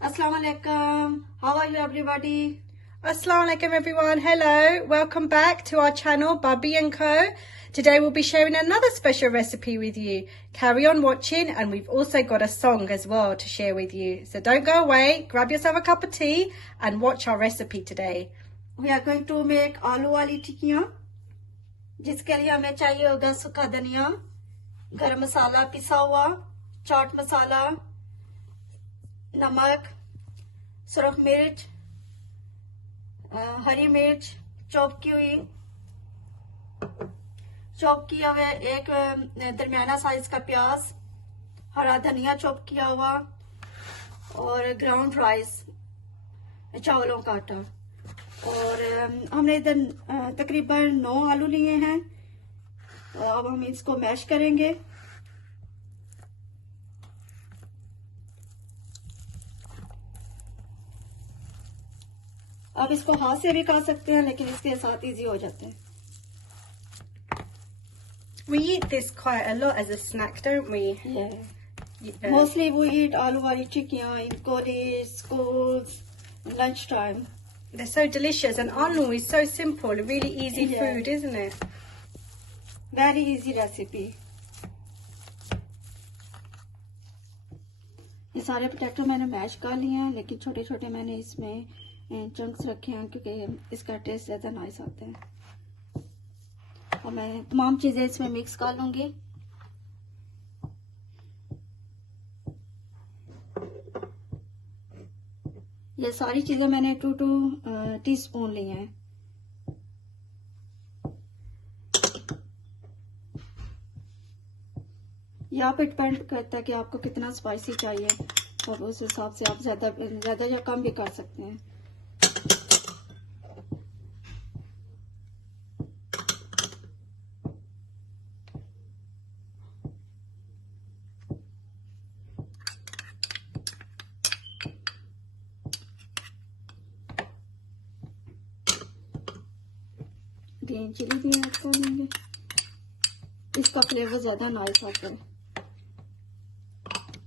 Assalamu alaikum. How are you, everybody? Assalamu alaikum everyone. Hello, welcome back to our channel Bubby and Co. Today we'll be sharing another special recipe with you. Carry on watching, and we've also got a song as well to share with you. So don't go away, grab yourself a cup of tea and watch our recipe today. We are going to make aloo wali tikkiyan, जिसके लिए हमें चाहिए होगा सूखा धनिया, गरम मसाला पिसा हुआ, चाट मसाला, नमक, सुरख मिर्च, हरी मिर्च चॉप किया हुआ, एक दरमियाना साइज का प्याज, हरा धनिया चॉप किया हुआ और ग्राउंड राइस चावलों का आटा। और हमने इधर तकरीबन 9 आलू लिए हैं। अब हम इसको मैश करेंगे। आप इसको हाथ से भी खा सकते हैं, लेकिन इसके साथ इजी हो जाते हैं। We eat this quite a lot as a snack, don't we? Yeah. Mostly we eat aloo wali tikkiyan in college, schools, lunch time. They're so delicious, and aloo is so simple, really easy food, isn't it? Very easy recipe. ये सारे पोटैटो मैंने मैश कर लिए हैं, लेकिन छोटे छोटे मैंने इसमें चंक्स रखे हैं क्योंकि इसका टेस्ट ज्यादा नाइस आता है। और मैं तमाम चीजें इसमें मिक्स कर लूंगी। ये सारी चीजें मैंने 2 टीस्पून ली हैं। यहाँ पे डिपेंड करता है कि आपको कितना स्पाइसी चाहिए, और उस हिसाब से आप ज्यादा या कम भी कर सकते हैं। ग्रीन चिली भी ऐड कर लेंगे, इसका फ्लेवर ज्यादा नाइस आता है।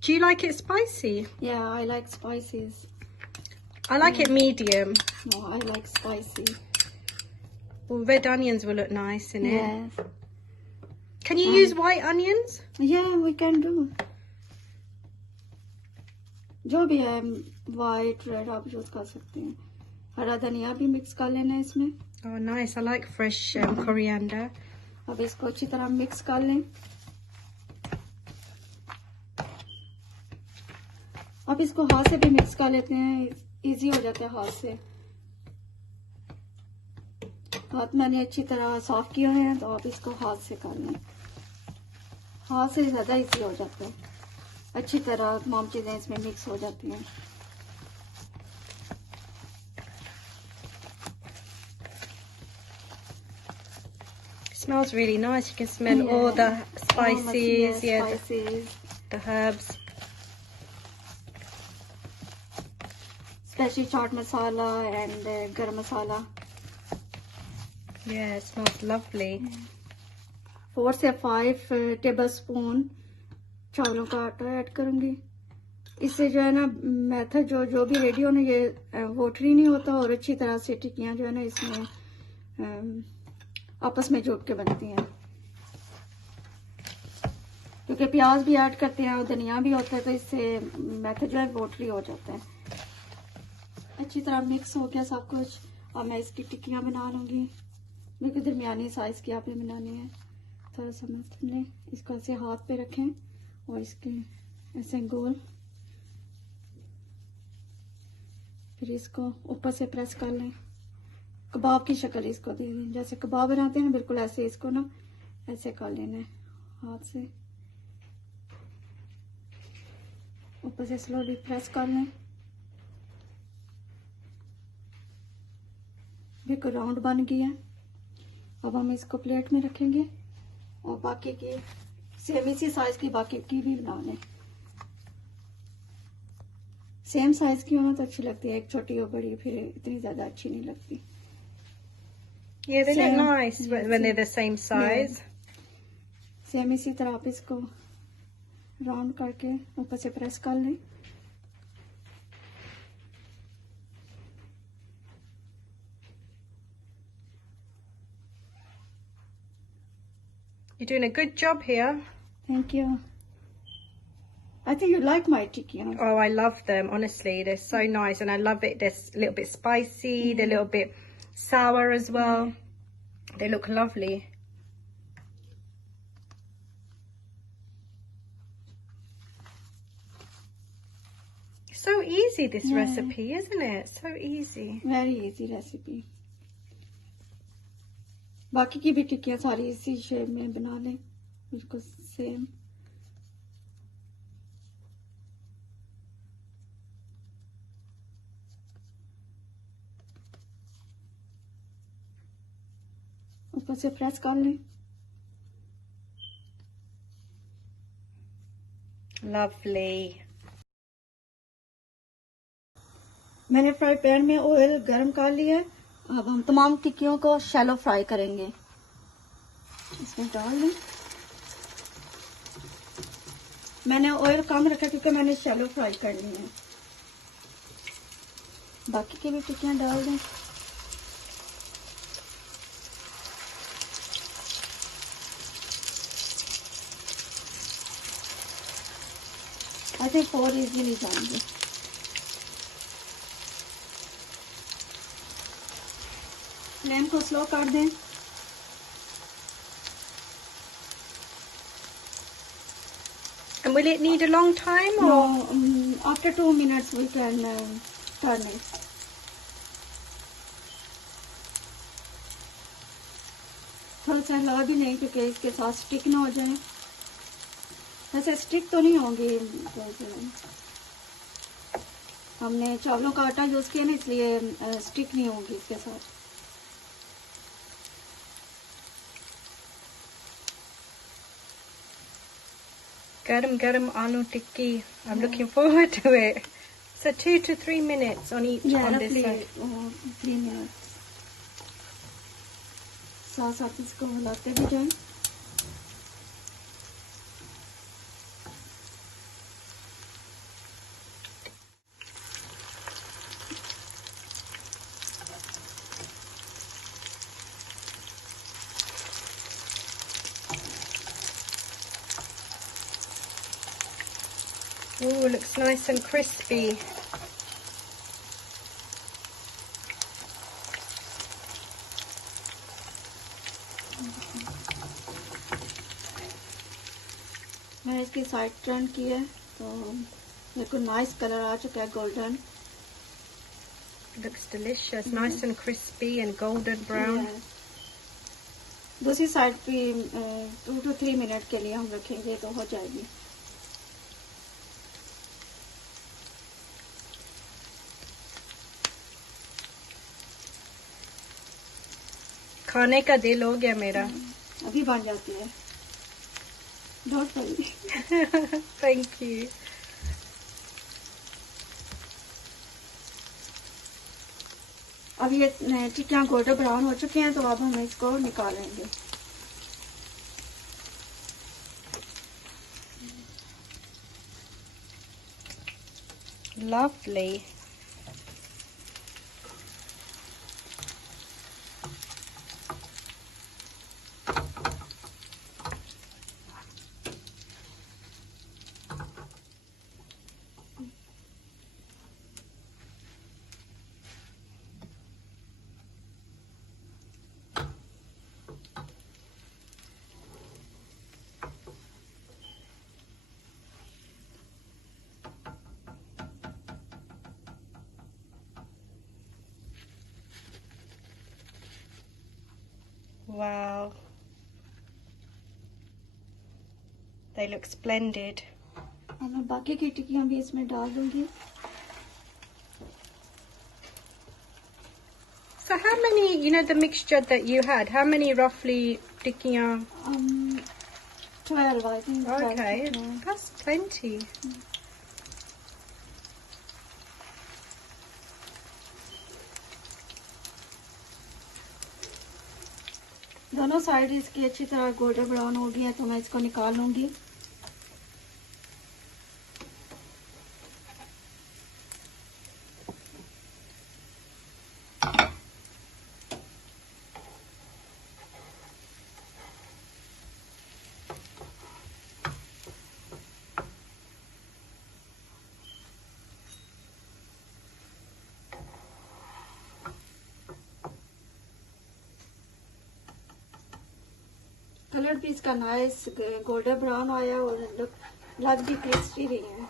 Do you like it spicy? Yeah, I like spices. I like it medium. No, I like spicy. Well, red onions will look nice in it. Yes. Can you use white onions? Yeah, we can do. जो भी है, white, red आप यूज कर सकते हैं। हरा धनिया भी मिक्स कर लेना है इसमें। Oh, nice. I like fresh coriander. अब इसको अच्छी तरह मिक्स कर लें। अब इसको हाथ से भी मिक्स कर लेते हैं, इजी हो जाता है हाथ से। हाथ मैंने अच्छी तरह साफ किए हैं, तो आप इसको हाथ से कर लें। हाथ से ज्यादा इजी हो जाता है, अच्छी तरह तमाम चीजें इसमें मिक्स हो जाती हैं। Smells really nice. You can smell all the spices, spices. The herbs. Especially chaat masala and garam masala. Yeah, it smells lovely. 4 से 5 टेबलस्पून चावलों का आटा ऐड करूंगी। इससे जो है ना मेथड जो भी रेडी होने, ये वोटरी नहीं होता, और अच्छी तरह से टिक्कियां जो है ना इसमें आपस में जुड़ के बनती हैं। क्योंकि प्याज भी ऐड करते हैं और धनिया भी होता है, तो इससे मेथड जो है वोटरी हो जाता है। अच्छी तरह मिक्स हो गया सब कुछ। अब मैं इसकी टिक्कियां बना लूंगी। मेरे को दरमियानी साइज की आपने बनानी है। थोड़ा सा मसले इसको ऐसे हाथ पे रखें और इसके ऐसे गोल, फिर इसको ऊपर से प्रेस कर लें। कबाब की शक्ल इसको दे दें, जैसे कबाब बनाते हैं बिल्कुल ऐसे इसको ना ऐसे कर लेना है हाथ से। ऊपर से स्लोली प्रेस कर लें। बिल्कुल राउंड बन गया है। अब हम इसको प्लेट में रखेंगे और बाकी की सेम इसी साइज की बाकी की भी बना लें। सेम साइज की होना तो अच्छी लगती है, एक छोटी और बड़ी फिर इतनी ज्यादा अच्छी नहीं लगती। Yeah, they look nice when they're the same size. Same इसी तरह आप इसको राउंड करके ऊपर से प्रेस कर लें। You're doing a good job here. Thank you. I think you like my tikki. Oh, I love them, honestly. They're so nice, and I love it. They're a little bit spicy. They're a little bit sour as well. They look lovely. So easy, this recipe, isn't it? So easy. Very easy recipe. बाकी की भी टिक्कियाँ सारी इसी शेप में बना लें, बिल्कुल सेम. ऊपर से प्रेस कर लें. Lovely. मैंने फ्राई पैन में ऑयल गरम कर लिया है. अब हम तमाम टिक्कियों को शैलो फ्राई करेंगे. इसमें डाल दें. मैंने ऑयल कम रखा क्योंकि मैंने शैलो फ्राई करनी है. बाकी की भी टिक्कियां डाल दें. आई थिंक 4 इजीली जाएंगे. फ्लेम को स्लो कर दें. And will it need a long time? Or? No, after 2 minutes we can turn it. थोड़ा सा हिला भी नहीं क्योंकि इसके साथ स्टिक ना हो जाए. वैसे स्टिक तो नहीं होंगी. हमने चावलों का आटा यूज किया ना, इसलिए स्टिक नहीं होगी इसके साथ. Garam aloo tikki. I'm looking forward to it. So 2 to 3 minutes on each on this side. 3 minutes. साथ साथ इसको हिलाते भी जाएं. Oh, looks nice and crispy. मैंने इसकी साइड टर्न की है तो मेरे को नाइस कलर आ चुका है, golden. Looks delicious, nice and crispy and golden brown. दूसरी साइड पे 2 to 3 मिनट के लिए हम रखेंगे तो हो जाएगी. खाने का दिल हो गया मेरा. अभी बन जाती है. Don't worry. Thank you. अब ये टिक्कियाँ गोल्डन ब्राउन हो चुके हैं तो अब हम इसको निकालेंगे. Lovely. Wow. They look splendid. अब मैं बाकी की टिक्कियाँ भी इसमें डाल दूंगी. So how many, you know, the mixture that you had, how many roughly tikkiya? 12, I think. 12 Okay, टिक्कियाँ. that's plenty. दोनों साइड इसकी अच्छी तरह गोल्डन ब्राउन हो गई है तो मैं इसको निकाल लूंगी. कलर भी इसका नाइस गोल्डन ब्राउन आया और लग भी क्रिस्पी रही है।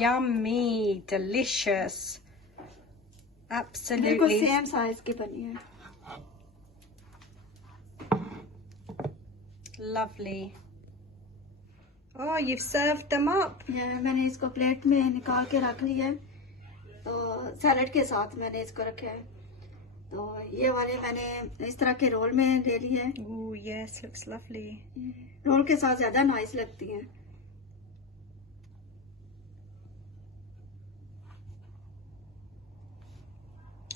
Yummy, delicious, बिल्कुल absolutely सेम साइज की बनी है। lovely. Oh, you've served them up. मैंने इसको प्लेट में निकाल के रख लिया है, तो सैलेड के साथ मैंने इसको रखा है। तो ये वाले मैंने इस तरह के रोल में ले लिए है। Oh yes, looks lovely. Role के साथ ज्यादा नाइस लगती हैं।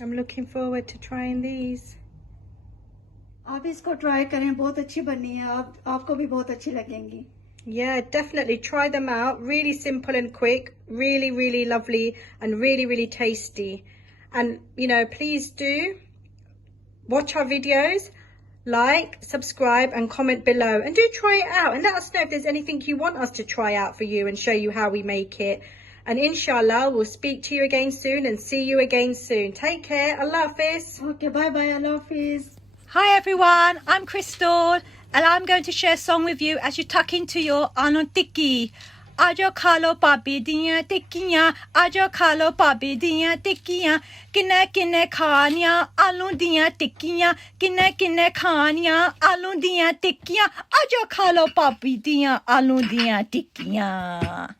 I'm looking forward to trying these. आप इसको ट्राई करें, बहुत अच्छी बनी है। आपको भी बहुत अच्छी लगेंगी। Yeah, definitely try them out. Really simple and quick, really, really lovely and really, really tasty. And, you know, please do watch our videos, like, subscribe and comment below. And do try it out and let us know if there's anything you want us to try out for you and show you how we make it. And inshallah, we'll speak to you again soon and see you again soon. Take care. Allah Hafiz. Okay, bye bye. Allah Hafiz. Hi everyone, I'm Crystal and I'm going to share a song with you as you tuck into your Aloo Tikki. Ajo khalo papi diyan tikkiyan, ajo khalo papi diyan tikkiyan, kinne kinne khaniyan aloo diyan tikkiyan, kinne kinne khaniyan aloo diyan tikkiyan, ajo khalo papi diyan aloo diyan tikkiyan.